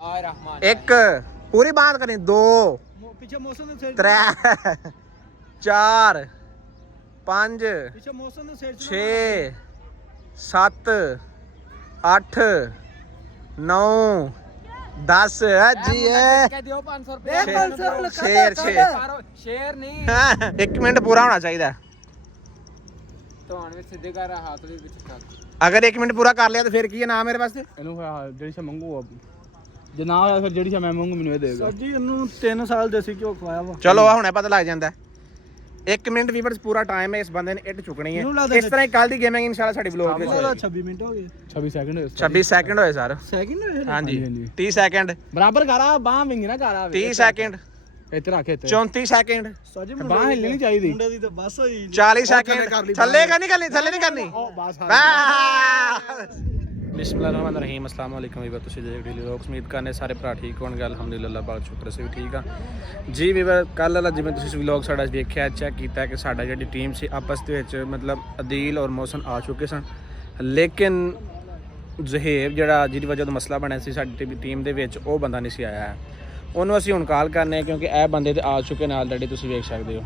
एक पूरी बात करी, दो त्रै चार पांच छे सत्त अठ नौ 10 जी शेर शेर नहीं 1 मिनट पूरा होना चाहिए। अगर 1 मिनट पूरा कर लिया तो फिर की है ना मेरे पास ਮੰਗੂ ਜੇ ਨਾ ਹੋਇਆ ਫਿਰ ਜਿਹੜੀ ਮੈਂ ਮੰਗੂ ਮੈਨੂੰ ਇਹ ਦੇਗਾ ਸਰ ਜੀ ਇਹਨੂੰ 3 ਸਾਲ ਦੇਸੀ ਘਿਓ ਖਵਾਇਆ ਵਾ। ਚਲੋ ਆ ਹੁਣੇ ਪਤਾ ਲੱਗ ਜਾਂਦਾ। 1 ਮਿੰਟ ਵੀਵਰਸ ਪੂਰਾ ਟਾਈਮ ਹੈ ਇਸ ਬੰਦੇ ਨੇ ਇੱਟ ਚੁੱਕਣੀ ਹੈ। ਇਸ ਤਰ੍ਹਾਂ ਹੀ ਕੱਲ ਦੀ ਗੇਮਿੰਗ ਇਨਸ਼ਾਅੱਲਾ ਸਾਡੀ ਵਲੌਗ ਵਿੱਚ 26 ਮਿੰਟ ਹੋ ਗਏ 26 ਸੈਕਿੰਡ ਹੋਏ 26 ਸੈਕਿੰਡ ਹੋਏ ਸਰ। ਸੈਕਿੰਡ ਹੋਏ ਹਾਂਜੀ 30 ਸੈਕਿੰਡ ਬਰਾਬਰ ਕਰਾ ਬਾਹ ਵਿੰਗੀ ਨਾ ਕਰਾ 30 ਸੈਕਿੰਡ ਇੱਥੇ ਰੱਖ ਇੱਥੇ 34 ਸੈਕਿੰਡ ਬਾਹ ਹਿੱਲਣੀ ਨਹੀਂ ਚਾਹੀਦੀ ਮੁੰਡੇ ਦੀ ਤਾਂ ਬਸ ਹੋਈ 40 ਸੈਕਿੰਡ ਥੱਲੇ ਨਹੀਂ ਕਰਨੀ ਥੱਲੇ ਨਹੀਂ ਕਰਨੀ ਬਸ ਬਿਸਮਿਲ੍ਲਾਹਿਰਰਹਿਮਾਨਿਰਰਹੀਮ अस्सलाम वालेकुम ਵੀਵਰ ਤੁਸੀਂ ਜਿਹੜੇ ਡੇਲੀ ਵਲੌਗਸ ਉਮੀਦ ਕਰਨੇ ਸਾਰੇ ਭਰਾ ਠੀਕ ਹੋਣਗੇ ਅਲਹਮਦੁਲਿਲਾ ਬਾਤ ਸ਼ੁਕਰ ਅਸੀਂ ਵੀ ਠੀਕ ਆ ਜੀ ਵੀਵਰ। ਕੱਲ ਵਾਲਾ ਜਿਵੇਂ ਤੁਸੀਂ ਵਲੌਗ ਸਾਡਾ ਦੇਖਿਆ ਚੈੱਕ ਕੀਤਾ ਕਿ ਸਾਡਾ ਜਿਹੜੀ ਟੀਮ ਸੀ ਆਪਸ ਦੇ ਵਿੱਚ ਮਤਲਬ ਅਦੀਲ ਔਰ ਮੋਹਸਨ ਆ ਚੁੱਕੇ ਸਨ, ਲੇਕਿਨ ਜ਼ੁਹੇਬ ਜਿਹੜਾ ਜਿਹਦੀ ਵਜ੍ਹਾ ਤੋਂ ਮਸਲਾ ਬਣਿਆ ਸੀ ਸਾਡੀ ਟੀਮ ਦੇ ਵਿੱਚ ਉਹ ਬੰਦਾ ਨਹੀਂ ਸੀ ਆਇਆ। ਉਹਨੂੰ ਅਸੀਂ ਹੁਣ ਕਾਲ ਕਰਨੇ ਕਿਉਂਕਿ ਇਹ ਬੰਦੇ ਤੇ ਆ ਚੁੱਕੇ ਨੇ ਆਲਰੇਡੀ ਤੁਸੀਂ ਵੇਖ ਸਕਦੇ ਹੋ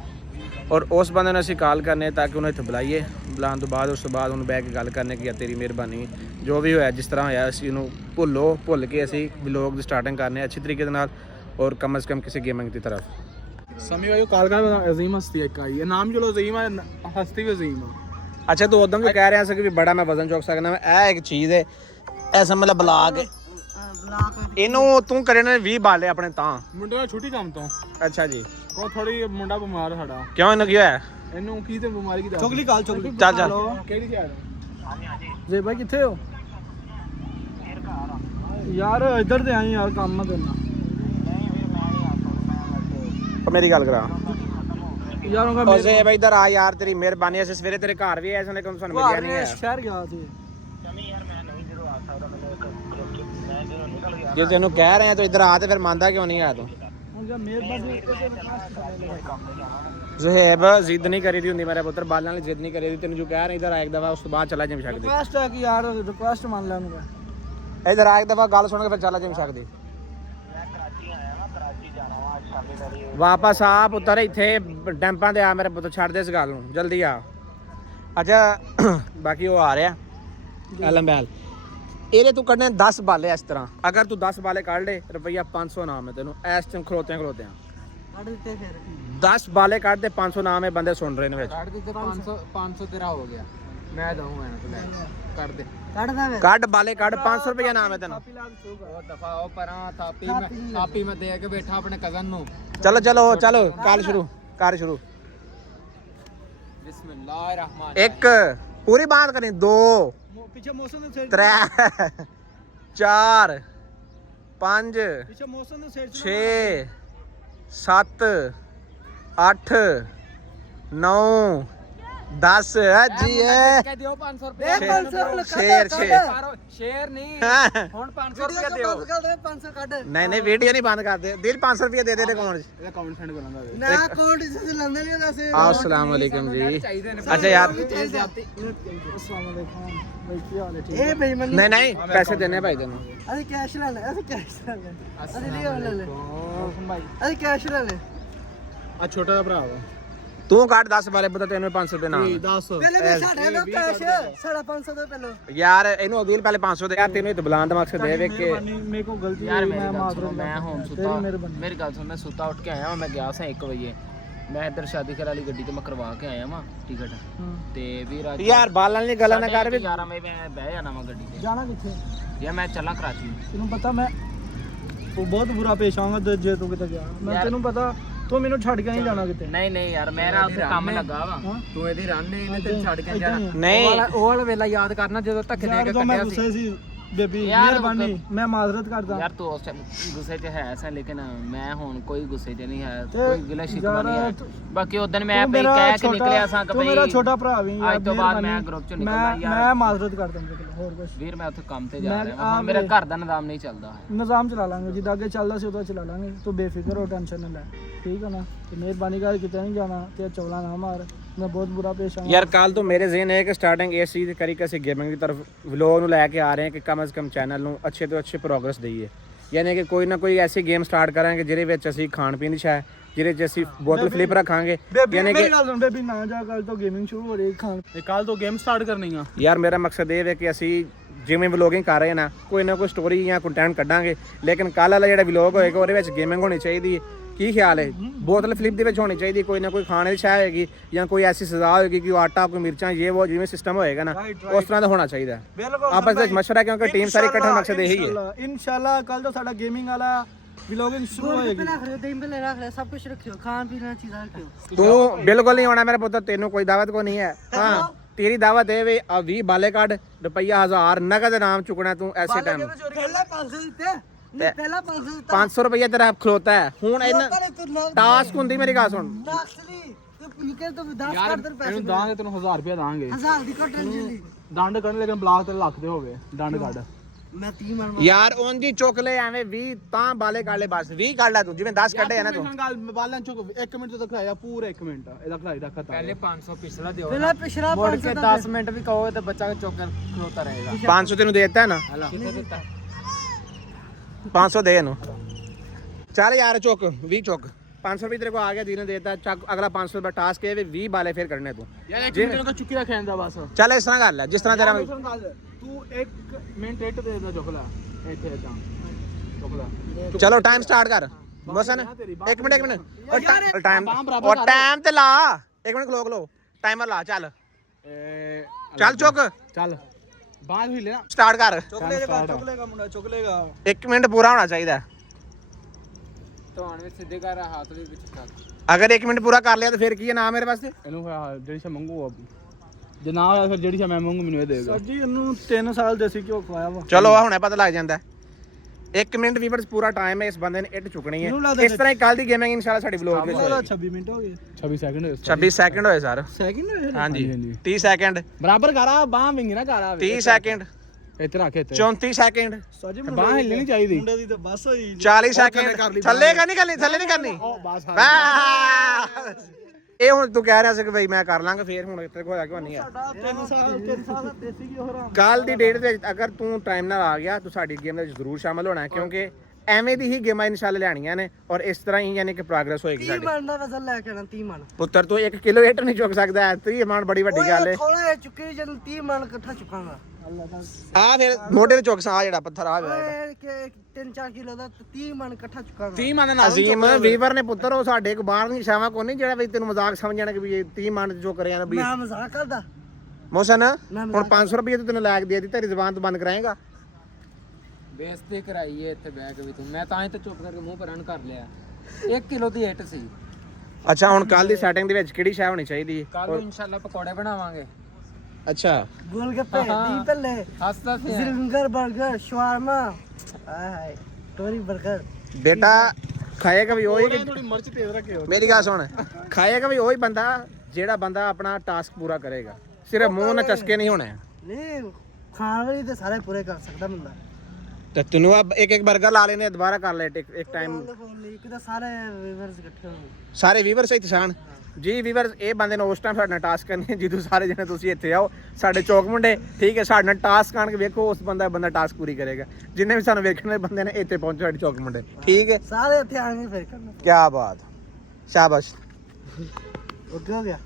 ਔਰ ਉਸ ਬੰਦੇ ਨੂੰ ਅਸੀਂ ਕਾਲ ਕਰਨੇ ਤਾਂ ਕਿ ਉਹਨੂੰ ਇੱਥੇ ਬੁਲਾਈਏ। ਬੁਲਾਉਣ ਤੋਂ ਬਾਅਦ ਉਸ ਤੋਂ ਬਾਅਦ ਉਹਨੂੰ ਬਹਿ ਕੇ ਗੱਲ ਕਰਨੇ ਕਿ ਤੇਰੀ ਮਿਹਰਬਾਨੀ ਜੋ ਵੀ ਹੋਇਆ ਜਿਸ ਤਰ੍ਹਾਂ ਹੋਇਆ ਅਸੀਂ ਉਹਨੂੰ ਭੁੱਲ ਕੇ ਅਸੀਂ ਵਲੌਗ ਦੀ ਸਟਾਰਟਿੰਗ ਕਰਨੇ ਅੱਛੀ ਤਰੀਕੇ ਦੇ ਨਾਲ ਔਰ ਕਮ ਅਜ਼ ਕਮ ਕਿਸੇ ਗੇਮਿੰਗ ਦੀ ਤਰਫ। ਸਮੀ ਭਾਈ ਕਾਲ ਕਰ ਅਜ਼ੀਮ ਹਸਤੀ ਇੱਕ ਆਈ ਹੈ ਨਾਮ ਚਲੋ ਅਜ਼ੀਮ ਹੈ ਹਸਤੀ ਵੀ ਅਜ਼ੀਮ ਆ। ਅੱਛਾ ਤੂੰ ਉਦੋਂ ਵੀ ਕਹਿ ਰਿਹਾ ਸੀ ਕਿ ਵੀ ਬੜਾ ਮੈਂ ਵਜ਼ਨ ਚੁੱਕ ਸਕਦਾ ਮੈਂ ਇਹ ਇੱਕ ਚੀਜ਼ ਹੈ ਐਸਾ ਮਤਲਬ ਬੁਲਾ ਕੇ ਇਹਨੂੰ ਤੂੰ ਕਰੇ ਨੇ 20 ਬਾਲੇ ਆਪਣੇ ਤਾਂ ਮੁੰਡੇ ਦਾ ਛੁੱਟੀ ਕੰਮ ਤੋਂ। ਅੱਛਾ ਜੀ ਉਹ ਥੋੜੀ ਮੁੰਡਾ ਬਿਮਾਰ ਹੈ ਸਾਡਾ। ਕਿਉਂ ਇਹਨੂੰ ਕੀ ਹੋਇਆ? ਇਹਨੂੰ ਕੀ ਤੇ ਬਿਮਾਰੀ ਕੀ ਦੱਸ ਚੁਗਲੀ ਕਾਲ ਚੁਗਲੀ ਚੱਲ ਚੱਲ ਕਿਹੜੀ ਸਾਈਡ? ਜੀ ਭਾਈ ਕਿੱਥੇ ਹੋ ਯਾਰ? ਇੱਧਰ ਤੇ ਆਈ ਯਾਰ ਕੰਮ ਨਾ ਕਰਨਾ ਮੇਰੀ ਗੱਲ ਕਰਾ ਯਾਰ ਉਹ ਉਸੇ ਬਈ ਇਧਰ ਆ ਯਾਰ ਤੇਰੀ ਮਿਹਰਬਾਨੀ ਅਸੀਂ ਸਵੇਰੇ ਤੇਰੇ ਘਰ ਵੀ ਆਏ ਸਨ ਲੇਕਿਨ ਸਾਨੂੰ ਮਿਲਿਆ ਨਹੀਂ ਹੈ। ਸ਼ਹਿਰ ਗਿਆ ਸੀ ਜੇ ਤੈਨੂੰ ਕਹਿ ਰਹੇ ਆ ਤੂੰ ਇਧਰ ਆ ਤੇ ਫਿਰ ਮੰਨਦਾ ਕਿਉਂ ਨਹੀਂ ਆ ਤੂੰ? ਮਿਹਰਬਾਨੀ ਜ਼ੁਹੇਬ ਜ਼ਿੱਦ ਨਹੀਂ ਕਰੀ ਦੀ ਹੁੰਦੀ ਮੇਰੇ ਪੁੱਤਰ ਬਾਲਾਂ ਵਾਲੀ ਜ਼ਿੱਦ ਨਹੀਂ ਕਰੀ ਦੀ ਤੈਨੂੰ ਜੋ ਕਹਿ ਰਹੇ ਇਧਰ ਆ ਇੱਕ ਦਫਾ ਉਸ ਤੋਂ ਬਾਅਦ ਚਲਾ ਜਿਮ ਸਕਦੀ ਰਿਕੁਐਸਟ ਹੈ ਕਿ ਯਾਰ ਰਿਕੁਐਸਟ ਮੰਨ ਲੈ ਉਹਨੂੰ ਇਧਰ ਆ ਇੱਕ ਦਫਾ ਗੱਲ ਸੁਣ ਕੇ ਫਿਰ ਚਲਾ ਜਿਮ ਸਕਦੀ ਵਾਪਸ ਆ ਪੁੱਤਰ ਇੱਥੇ ਡੈਂਪਾਂ ਤੇ ਆ ਮੇਰੇ ਪੁੱਤ ਛੱਡ ਦੇ ਇਸ ਗੱਲ ਨੂੰ ਜਲਦੀ ਆ। ਅੱਛਾ ਬਾਕੀ ਉਹ ਆ ਰਿਹਾ ਐਲਐਮਐਲ ਇਹਦੇ ਤੂੰ ਕੱਢਣੇ 10 ਬਾਲੇ ਇਸ ਤਰ੍ਹਾਂ ਅਗਰ ਤੂੰ 10 ਬਾਲੇ ਕੱਢ ਲੈ ਰੁਪਈਆ 500 ਨਾਮ ਹੈ ਤੈਨੂੰ ਇਸ ਟਾਈਮ ਖਲੋਤਿਆਂ ਕੱਢ ਦਿੱਤੇ ਫਿਰ 10 ਬਾਲੇ ਕੱਢ ਦੇ 500 ਨਾਮ ਹੈ ਬੰਦੇ ਸੁਣ ਰਹੇ ਨੇ ਵਿੱਚ ਕੱਢ ਦਿੱਤੇ 500 ਤੇਰਾ ਹੋ ਗਿਆ ਮੈਂ ਦਊਂਗਾ ਇਹਨਾਂ ਤੋਂ ਲੈ ਕੱਢ ਦੇ ਕੱਢ ਬਾਲੇ ਕੱਢ 500 ਰੁਪਈਆ ਨਾਮ ਹੈ ਤੈਨੂੰ ਉਹ ਦਫਾ ਉਹ ਪਰਾਂ ਥਾਪੀ ਮੈਂ ਦੇ ਕੇ ਬੈਠਾ ਆਪਣੇ ਕਜ਼ਨ ਨੂੰ। ਚਲੋ ਕਰ ਸ਼ੁਰੂ ਬਿਸਮਿਲ੍ਲਾਹਿਰਰਹਿਮਾਨ ਇੱਕ ਪੂਰੀ ਬਾਤ ਕਰੀ, ਦੋ ਪਿੱਛੇ ਮੌਸਮ ਦੇ त्रै चार पांच ਪਿੱਛੇ ਮੌਸਮ ਦੇ ਸਿਰ 6 7 8 9 10 ਜੀ ਕਹਿ ਦਿਓ 500 ਰੁਪਏ ਸ਼ੇਰ ਨਹੀਂ ਹੁਣ 500 ਰੁਪਏ ਦਿਓ। 500 ਕੱਢ ਨਹੀਂ ਵੀਡੀਓ ਨਹੀਂ ਬੰਦ ਕਰਦੇ ਦਿਲ 500 ਰੁਪਏ ਦੇ ਦੇ ਅਕਾਊਂਟ 'ਚ। ਇਹਦਾ ਕਮੈਂਟ ਸੈਂਡ ਕਰਾਂਗਾ ਨਾ ਅਕਾਊਂਟ ਇਸ ਤੇ ਲੈਂਦੇ ਨਹੀਂ ਦੱਸੇ। अस्सलाम वालेकुम जी। अच्छा यार अस्सलाम वालेकुम भाई ਕੀ ਹਾਲ ਹੈ? ਠੀਕ ਇਹ ਬੇਈਮਾਨੀ नहीं पैसे देने भाई तेन ਅਸੀਂ ਕੈਸ਼ ਲੈ ਲੈ ਅਸੀਂ ਲਿਓ ਲੈ ਲੈ ਅਸੀਂ ਕੈਸ਼ ਲੈ ਲੈ ਆ ਛੋਟਾ ਜਿਹਾ ਭਰਾ ਵਾ तू काट 10 वाले पता तेन 500 रुपए ना 10 ਪਹਿਲੇ ਵੀ ਸਾਡੇ ਨਾਲ ਕੈਸ਼ ਸਾਡਾ 500 ਦੇ ਪਹਿਲੋ यार ਇਹਨੂੰ ਅਦੀਲ ਪਹਿਲੇ 500 ਦੇ ਯਾਰ ਤੈਨੂੰ ਇਹ ਬੁਲਾਉਣ ਦਾ ਮਕਸਦ ਇਹ ਵੇ ਕਿ ਮੇਰੇ ਕੋਲ ਗਲਤੀ ਯਾਰ ਹੋਈ ਮੇਰੀ ਮੈਂ ਗੱਲ ਮਾਫ ਸੁਣੋ, ਮੈਂ ਹੁਣ ਸੁੱਤਾ ਮੇਰੀ ਗੱਲ ਸੁਣ ਮੈਂ ਸੁੱਤਾ ਉੱਠ ਕੇ ਆਇਆ ਵਾਂ, ਮੈਂ ਗਿਆ ਸਾਂ 1 ਵਜੇ ਮੈਂ ਇੱਧਰ ਸ਼ਾਦੀ ਘਰ ਵਾਲੀ ਗੱਡੀ ਤੇ ਮੈਂ ਕਰਵਾ ਕੇ ਆਇਆ ਵਾਂ ਟਿਕਟ ਤੇ ਵੀਰ ਅੱਜ ਯਾਰ ਬਾਲਾਂ ਵਾਲੀ ਗੱਲਾਂ ਨਾ ਕਰ ਵੀ 11 ਵਜੇ ਮੈਂ ਬਹਿ ਜਾਣਾ ਵਾਂ ਗੱਡੀ ਤੇ ਜਾਣਾ ਕਿੱਥੇ? ਯਾਰ ਮੈਂ ਚੱਲਾਂ ਕਰਾਚੀ ਤੈਨੂੰ ਪਤਾ ਮੈਂ ਉਹ ਬਹੁਤ ਬੁਰਾ ਪੇਸ਼ ਆਵਾਂਗਾ ਜੇ ਤੂੰ ਕਿਤੇ ਗਿਆ ਮੈਂ ਤੈਨੂੰ ਪਤਾ ਤੂੰ ਮੈਨੂੰ ਛੱਡ ਕੇ ਨਹੀਂ ਜਾਣਾ ਕਿਤੇ। ਨਹੀਂ ਯਾਰ ਮੇਰਾ ਉੱਥੇ ਕੰਮ ਲੱਗਾ ਵਾ ਤੂੰ ਇਹਦੀ ਰਨ ਇਹਨੇ ਤੈਨੂੰ ਛੱਡ ਕੇ ਜਾਣਾ। ਨਹੀਂ ਉਹ ਵਾਲਾ ਵੇਲਾ ਯਾਦ ਕਰਨਾ ਜਦੋਂ ਧੱਕੇ ਦੇ ਕੇ ਜਦੋਂ ਮੈਂ ਕੱਢਿਆ ਗੁੱਸੇ ਸੀ ਬੇਬੀ ਯਾਰ ਮਿਹਰਬਾਨੀ ਮੈਂ ਮਾਜ਼ਰਤ ਕਰਦਾ ਯਾਰ ਤੂੰ ਉਸ time ਗੁੱਸੇ 'ਚ ਹੈ ਸਾਂ ਲੇਕਿਨ ਮੈਂ ਹੁਣ ਕੋਈ ਗੁੱਸੇ 'ਚ ਨਹੀਂ ਹੈ ਤੇ ਕੋਈ ਗਿਲਾ ਸ਼ਿਕਵਾ ਯਾਰ ਨਹੀਂ ਹੈ। ਬਾਕੀ ਉਦੋਂ ਮੈਂ ਤੂੰ ਪਈ ਮੇਰਾ ਕਹਿ ਕੇ ਛੋਟਾ- ਨਿਕਲਿਆ ਸਾਂ ਕਿ ਤੂੰ ਮੇਰਾ ਬਈ ਛੋਟਾ ਭਰਾ ਵੀ ਯਾਰ ਅੱਜ ਤੋਂ ਬਾਅਦ ਮੈਂ ਮਿਹਰਬਾਨੀ। ਗਰੁੱਪ 'ਚੋਂ ਨਿਕਲਦਾ ਯਾਰ ਮੈਂ ਮਾਜ਼ਰਤ ਕਰਦਾ ਤੇਰੇ ਕੋਲ ਹੋਰ ਕੁਝ ਵੀਰ ਮੈਂ ਉੱਥੇ ਕੰਮ ਤੇ ਜਾ ਮੈਂ ਰਿਹਾ ਹਾਂ ਮੇਰਾ ਘਰ ਦਾ ਨਿਜ਼ਾਮ ਨਹੀਂ ਚੱਲਦਾ ਹੈ। ਨਿਜ਼ਾਮ ਚਲਾ ਲਾਂਗੇ ਜਿੱਦਾਂ ਅੱਗੇ ਚੱਲਦਾ ਸੀ ਉਦੋਂ ਚਲਾ ਲਾਂਗੇ ਤੂੰ ਬੇਫਿਕਰ ਹੋ ਟੈਨਸ਼ਨ ਨਾ ਲੈ ਠੀਕ ਹੈ ਨਾ ਤੇ ਮਿਹਰਬਾਨੀ ਕਰ ਕਿਤੇ ਨਹੀਂ ਜਾਣਾ ਤੇ ਚੌਲਾ ਨਾ ਮਾਰ ਮੈਂ ਬਹੁਤ ਬੁਰਾ ਪੇਸ਼ ਆਇਆ यार कल तो मेरे जहन है कि स्टार्टिंग इस चीज़ करी कि गेमिंग की तरफ व्लॉग ਨੂੰ ਲੈ ਕੇ ਆ ਰਹੇ ਹਾਂ ਕਿ ਕਮ ਅਜ਼ ਕਮ ਚੈਨਲ ਨੂੰ ਅੱਛੇ ਤੋਂ ਅੱਛੇ ਪ੍ਰੋਗਰੈਸ ਦਈਏ ਯਾਨੀ ਕਿ ਕੋਈ ਨਾ ਕੋਈ ਐਸੀ ਗੇਮ ਸਟਾਰਟ ਕਰਾਂਗੇ ਜਿਹਦੇ ਵਿੱਚ ਅਸੀਂ ਖਾਣ ਪੀਣ ਦੀ ਸ਼ੈ, ਜਿਹਦੇ 'ਚ ਅਸੀਂ ਬੋਤਲ ਫਲਿੱਪ ਰੱਖਾਂਗੇ। ਬੇਬੀ ਯਾਨੀ ਮੇਰੀ ਕਿ ਗੱਲ ਸੁਣ ਬੇਬੀ, ਨਾ ਜਾ ਕੱਲ ਤੋਂ ਗੇਮਿੰਗ ਸ਼ੁਰੂ ਹੋ ਰਹੀ ਖਾਣ। ਕੱਲ ਤੋਂ ਗੇਮ ਸਟਾਰਟ ਕਰਨੀ ਆ ਯਾਰ ਮੇਰਾ ਮਕਸਦ ਇਹ ਹੈ ਕਿ ਅਸੀਂ ਜਿਵੇਂ ਵਲੋਗਿੰਗ ਕਰ ਰਹੇ ਨਾ ਕੋਈ ਨਾ ਕੋਈ ਸਟੋਰੀ ਜਾਂ ਕੰਟੈਂਟ ਕੱਢਾਂਗੇ, ਲੇਕਿਨ ਕੱਲ੍ਹ ਵਾਲਾ ਜਿਹੜਾ ਵਲੋਗ ਹੋਏਗਾ ਉਹਦੇ ਵਿੱਚ ਗੇਮਿੰਗ ਹੋਣੀ ਚਾਹੀਦੀ ਹੈ। ਕੀ ਖਿਆਲ ਹੈ? ਬੋਤਲ ਫਲਿੱਪ ਦੇ ਵਿੱਚ ਹੋਣੀ ਚਾਹੀਦੀ, ਕੋਈ ਨਾ ਕੋਈ ਖਾਣੇ ਦੀ ਸ਼ੈ ਹੋਏਗੀ ਜਾਂ ਕੋਈ ਐਸੀ ਸਜ਼ਾ ਹੋਏਗੀ ਕਿ ਆਟਾ ਕੋਈ ਮਿਰਚਾਂ ਇਹ ਉਹ ਜਿਵੇਂ ਸਿਸਟਮ ਹੋਏਗਾ ਨਾ ਉਸ ਤਰ੍ਹਾਂ ਦਾ ਹੋਣਾ ਚਾਹੀਦਾ। ਆਪਸ ਵਿੱਚ ਮਸ਼ਵਰਾ, ਕਿਉਂਕਿ ਟੀਮ ਸਾਰੀ ਇਕੱਠਾ ਮਕਸਦ ਇਹੀ ਹੈ। ਇਨਸ਼ਾਅੱਲਾ ਕੱਲ ਤੋਂ ਸਾਡਾ ਗੇਮਿੰਗ ਵਾਲਾ ਵਲੋਗਿੰਗ ਸ਼ੁਰੂ ਹੋਏਗੀ। रख रहे हो दही में रख रहे हो, सब कुछ रखियो, खान पीना चीज़ रखियो। ਤੂੰ ਬਿਲਕੁਲ ਨਹੀਂ ਆਉਣਾ ਮੇਰੇ ਪੁੱਤ, ਤੈਨੂੰ ਕੋਈ ਦਾਵਤ ਕੋ ਨਹੀਂ ਹੈ। ਹਾਂ ਤੇਰੀ ਦਾਵਤ ਇਹ ਵੀ ਆ 20 ਬਾਲੇ ਕੱਢ, ਰੁਪਈਆ 1000 ਨਗਦ ਨਾਮ ਚੁੱਕਣਾ ਤੂੰ ਐਸੇ ਟਾਈਮ। पहले 500 देते, नहीं पहला 500 देता। 500 ਰੁਪਈਆ ਤੇਰਾ ਖਲੋਤਾ ਹੈ ਹੁਣ। ਇਹਨਾਂ ਟਾਸਕ ਹੁੰਦੀ, ਮੇਰੀ ਗੱਲ ਸੁਣ। नासली तो निकल तो 10 ਯਾਰ कर दे पैसे। ਇਹਨੂੰ ਦਾਂਗੇ ਤੈਨੂੰ 1000 ਰੁਪਏ ਦਾਂਗੇ 1000 दी कट ली। ਡੰਡ ਕੱਢ, ਲੇਕਿਨ ਬਲਾਕ ਤੇ ਲੱਖ ਦੇ ਹੋ ਗਏ ਡੰਡ ਕੱਢ। मैं 3 मन ਯਾਰ ਉਂਝ ਹੀ ਚੁੱਕ ਲੈ ਐਵੇਂ 20 ਤਾਂ ਬਾਲੇ ਕੱਢ ਲੈ, ਬਸ 20 ਕੱਢ ਲੈ ਤੂੰ, ਜਿਵੇਂ 10 ਕੱਢੇ ਆ ਨਾ ਤੂੰ। ਗੱਲ ਬਾਲਾਂ ਚੁੱਕ 1 ਮਿੰਟ ਤੱਕ ਖਲਾਇਆ, ਪੂਰਾ 1 ਮਿੰਟ ਇਹਦਾ ਖਲਾਈ ਦਾ ਖਤਾ। ਪਹਿਲੇ 500 ਪਿਛਲਾ ਦਿਓ, पहला पिछला ਮੁੜ 500 ਕੇ 10 ਮਿੰਟ ਵੀ ਕਹੋ ਤੇ ਬੱਚਾ ਚੁੱਕ ਕੇ ਖਲੋਤਾ ਰਹੇਗਾ। 500 ਤੈਨੂੰ ਦੇ ਦਿੱਤਾ ਹੈ ਨਾ, ਕਿੱਥੇ ਦਿੱਤਾ? 500 ਦੇ ਇਹਨੂੰ। ਚੱਲ ਯਾਰ ਚੁੱਕ 20 ਚੁੱਕ, 500 ਰੁਪਏ ਤੇਰੇ ਕੋ ਆ ਗਿਆ, ਦੀਨੇ ਦੇ ਦਿੱਤਾ। ਚੱਕ ਅਗਲਾ 500 ਰੁਪਏ ਟਾਸਕ ਇਹ ਵੀ 20 ਬਾਲੇ ਫੇਰ ਕਰਨੇ ਤੂੰ। ਯਾਰ 1 ਮਿੰਟ ਤੱਕ ਚੁੱਕੀ ਰੱਖਿਆ ਜਾਂਦਾ ਬਸ। ਚੱਲ ਇਸ ਤਰ੍ਹਾਂ ਕਰ ਲੈ ਜਿਸ ਤਰ੍ਹਾਂ ਤੇਰਾ ਤੂੰ 1 ਮਿੰਟ ਇੱਟ ਦੇ ਦੇ ਚੁੱਕ ਲੈ ਇੱਥੇ ਇਦਾਂ ਚੁੱਕ ਲੈ। ਚਲੋ ਟਾਈਮ ਸਟਾਰਟ ਕਰ ਬਸਨ। 1 ਮਿੰਟ ਉਹ ਟਾਈਮ ਉਹ ਟਾਈਮ ਤੇ ਲਾ। 1 ਮਿੰਟ ਖਲੋ ਟਾਈਮਰ ਲਾ। ਚੱਲ ਚੱਲ ਚੁੱਕ, ਚੱਲ ਬਾਹਰ ਹਿੱਲੇ ਨਾ। ਸਟਾਰਟ ਕਰ। ਚੁੱਕ ਲੇਗਾ ਮੁੰਡਾ, ਚੁੱਕ ਲੇਗਾ। 1 ਮਿੰਟ ਪੂਰਾ ਹੋਣਾ ਚਾਹੀਦਾ। ਧੌਣ ਵਿੱਚ ਸਿੱਧੇ ਕਰ, ਹੱਥ ਵੀ ਵਿੱਚ ਕਰ। ਅਗਰ 1 ਮਿੰਟ ਪੂਰਾ ਕਰ ਲਿਆ ਤਾਂ ਫਿਰ ਕੀ ਹੈ ਨਾ ਮੇਰੇ ਵਾਸਤੇ? ਇਹਨੂੰ ਜਿਹੜੀ ਸ਼ਾ ਮੰਗੂ ਜੇ ਨਾ ਹੋਇਆ ਫਿਰ ਜਿਹੜੀ ਸ਼ਾ ਮੈਂ ਮੰਗੂ ਮੈਨੂੰ ਇਹ ਦੇਗਾ। ਸਰ ਜੀ ਇਹਨੂੰ 3 ਸਾਲ ਦੇਸੀ ਘਿਓ ਖਵਾਇਆ ਵਾ। ਚਲੋ ਆ ਹੁਣੇ ਪਤਾ ਲੱਗ ਜਾਂਦਾ। 1 ਮਿੰਟ ਵੀਵਰਸ ਪੂਰਾ ਟਾਈਮ ਹੈ ਇਸ ਬੰਦੇ ਨੇ ਇੱਟ ਚੁੱਕਣੀ ਹੈ। ਇਸ ਤਰ੍ਹਾਂ ਹੀ ਕੱਲ ਦੀ ਗੇਮਿੰਗ ਇਨਸ਼ਾਅੱਲਾ ਸਾਡੀ ਵਲੌਗ ਵਿੱਚ ਉਹਦਾ ਹੋਏਗੀ। 26 ਮਿੰਟ ਹੋ ਗਏ। 26 ਸੈਕਿੰਡ ਹੋਏ 26 ਸੈਕਿੰਡ ਹੋਏ ਸਰ। ਸੈਕਿੰਡ ਹੋਏ ਹਾਂਜੀ ਹਾਂਜੀ। 30 ਸੈਕਿੰਡ, ਬਰਾਬਰ ਕਰਾ ਬਾਹ ਵਿੰਗੀ ਨਾ ਕਰਾ 30 ਸੈਕਿੰਡ, ਇੱਥੇ ਰੱਖ ਇੱਥੇ 34 ਸੈਕਿੰਡ, ਸਾਜੀ ਬਾਹ ਹਿੱਲਣੀ ਨਹੀਂ ਚਾਹੀਦੀ। ਮੁੰਡੇ ਦੀ ਤਾਂ ਬਸ ਹੋਈ। 40 ਸੈਕਿੰਡ। ਥੱਲੇ ਨਹੀਂ ਕਰਨੀ, ਥੱਲੇ ਨਹੀਂ ਕਰਨੀ। ਬਸ ਬਸ। ਇਹ ਹੁਣ ਤੂੰ ਕਹਿ ਰਿਹਾ ਸੀ ਕਿ ਬਈ ਮੈਂ ਕਰ ਲਾਂਗਾ, ਫੇਰ ਹੁਣ ਤੇਰੇ ਕੋਲ ਹੋਇਆ ਕਿਉਂ ਨਹੀਂ ਆ? 3 ਸਾਲ ਦੇਸੀ ਘਿਓ ਹਰਾਮ। ਕੱਲ ਦੀ ਡੇਟ ਦੇ ਵਿੱਚ ਅਗਰ ਤੂੰ ਟਾਈਮ ਨਾਲ ਆ ਗਿਆ ਤੂੰ ਸਾਡੀ ਗੇਮ ਦੇ ਵਿੱਚ ਜ਼ਰੂਰ ਸ਼ਾਮਲ ਹੋਣਾ ਹੈ, ਕਿਉਂਕਿ ਐਵੇਂ ਦੀ ਹੀ ਗੇਮਾਂ ਇਨਸ਼ਾਅੱਲਾ ਲੈਣੀਆਂ ਨੇ ਔਰ ਇਸ ਤਰ੍ਹਾਂ ਹੀ ਯਾਨੀ ਕਿ ਪ੍ਰੋਗਰੈਸ ਹੋਏਗੀ 30 ਸਾਡੀ। मन का वजन लेके आना 30 मन। ਪੁੱਤਰ ਤੂੰ 1 ਕਿਲੋ ਇੱਟ ਨਹੀਂ ਚੁੱਕ ਸਕਦਾ। 30 ਮਾਨ ਬੜੀ ਵੱਡੀ ਗੱਲ ਹੈ। थोड़ा चुके जन 30 मन इकट्ठा चुकांगा। ਆ ਫਿਰ ਮੋਢੇ ਤੇ ਚੁੱਕ ਸਾ ਜਿਹੜਾ ਪੱਥਰ ਆ ਹੋਇਆ। ओए के 3-4 किलो ਦਾ 30 मन ਇਕੱਠਾ ਚੁਕਾਂਗਾ। 30 ਮਨ ਨਾਲ ਅਜ਼ੀਮ ਵੀਵਰ ਨੇ ਪੁੱਤਰ ਉਹ ਸਾਡੇ ਇੱਕ ਬਾਹਰ ਨਹੀਂ ਸ਼ਾਵਾ ਕੋ ਨਹੀਂ ਜਿਹੜਾ ਵੀ ਤੈਨੂੰ ਮਜ਼ਾਕ ਸਮਝ ਜਾਣਾ ਕਿ ਵੀ ਇਹ 30 ਮਨ ਚੁੱਕ ਰਿਹਾ ਨਾ ਵੀ। ਮੈਂ ਮਜ਼ਾਕ ਕਰਦਾ। ਮੋਸਨ ਹੁਣ 500 ਰੁਪਏ ਤੂੰ ਤੈਨੂੰ ਲਾਇਕ ਦੇ ਦਿੱਤੀ, ਤੇਰੀ ਜ਼ਬਾਨ ਤੋਂ ਬੰਦ ਕਰਾਏਗਾ। ਬੇਇੱਜ਼ਤੀ ਕਰਾਈਏ ਇੱਥੇ ਬਹਿ ਕੇ ਵੀ ਤੂੰ। ਮੈਂ ਤਾਂ ਹੀ ਤਾਂ ਚੁੱਪ ਕਰਕੇ ਮੂੰਹ ਪਰਾਂ ਨੂੰ ਕਰ ਲਿਆ। 1 ਕਿਲੋ ਦੀ ਇੱਟ ਸੀ। ਅੱਛਾ ਹੁਣ ਕੱਲ ਦੀ ਸੈਟਿੰਗ ਦੇ ਵਿੱਚ ਕਿਹੜੀ ਸ਼ੈ ਹੋਣੀ ਚਾਹੀਦੀ ਹੈ? ਕੱਲ ਨੂੰ ਇਨਸ਼ਾਅੱਲਾ ਪਕੌੜੇ ਬਣਾਵਾਂਗੇ। ਅੱਛਾ ਗੋਲਗੱਪੇ, दी पल्ले, ਹੱਸਦਾ ਸੀ। जिंगर बर्गर, शवारमा, हाय टोरी बर्गर। ਬੇਟਾ ਖਾਏਗਾ ਵੀ ਉਹੀ ਕਿ ਥੋੜੀ ਮਿਰਚ ਤੇਜ਼ ਰੱਖਿਓ। ਮੇਰੀ ਗੱਲ ਸੁਣ, ਖਾਏਗਾ ਵੀ ਉਹੀ ਬੰਦਾ ਜਿਹੜਾ ਬੰਦਾ ਆਪਣਾ ਟਾਸਕ ਪੂਰਾ ਕਰੇਗਾ। ਸਿਰਫ ਮੂੰਹ ਨਾਲ ਚਸਕੇ ਨਹੀਂ ਹੋਣੇ। ਨਹੀਂ ਖਾਣ ਵਾਲੀ ਤੇ ਸਾਰੇ ਪੂਰੇ ਕਰ ਸਕਦਾ ਬੰਦਾ। ਤੇ ਤੈਨੂੰ ਆ ਇੱਕ 버ਗਰ ਲਾ ਲੈਨੇ ਦੁਬਾਰਾ ਕਰ ਲੈ ਇੱਕ ਟਾਈਮ। ਕਿਤੇ ਸਾਰੇ ਵੀਵਰਸ ਇਕੱਠੇ ਹੋਣ। ਸਾਰੇ ਵੀਵਰ ਸਹੀ ਤਸਾਨ ਜੀ। ਵੀਵਰ ਇਹ ਬੰਦੇ ਨੇ ਉਸ ਟਾਈਮ ਸਾਡੇ ਨਾਲ ਟਾਸਕ ਕਰਨੀ ਹੈ ਜਦੋਂ ਸਾਰੇ ਜਣੇ ਤੁਸੀਂ ਇੱਥੇ ਆਓ ਸਾਡੇ ਚੌਕ ਮੁੰਡੇ, ਠੀਕ ਹੈ? ਸਾਡੇ ਨਾਲ ਟਾਸਕ ਆਣ ਕੇ ਵੇਖੋ ਉਸ ਬੰਦਾ ਟਾਸਕ ਪੂਰੀ ਕਰੇਗਾ। ਜਿੰਨੇ ਵੀ ਸਾਨੂੰ ਵੇਖਣ ਵਾਲੇ ਬੰਦੇ ਨੇ ਇੱਥੇ ਪਹੁੰਚੋ ਸਾਡੇ ਚੌਕ ਮੁੰਡੇ, ਠੀਕ ਹੈ? ਸਾਰੇ ਇੱਥੇ ਆਣਗੇ ਫਿਰ ਕਰਨਾ। ਕੀ ਬਾਤ, ਸ਼ਾਬਾਸ਼। ਓਕੇ ਹੋ ਗਿਆ।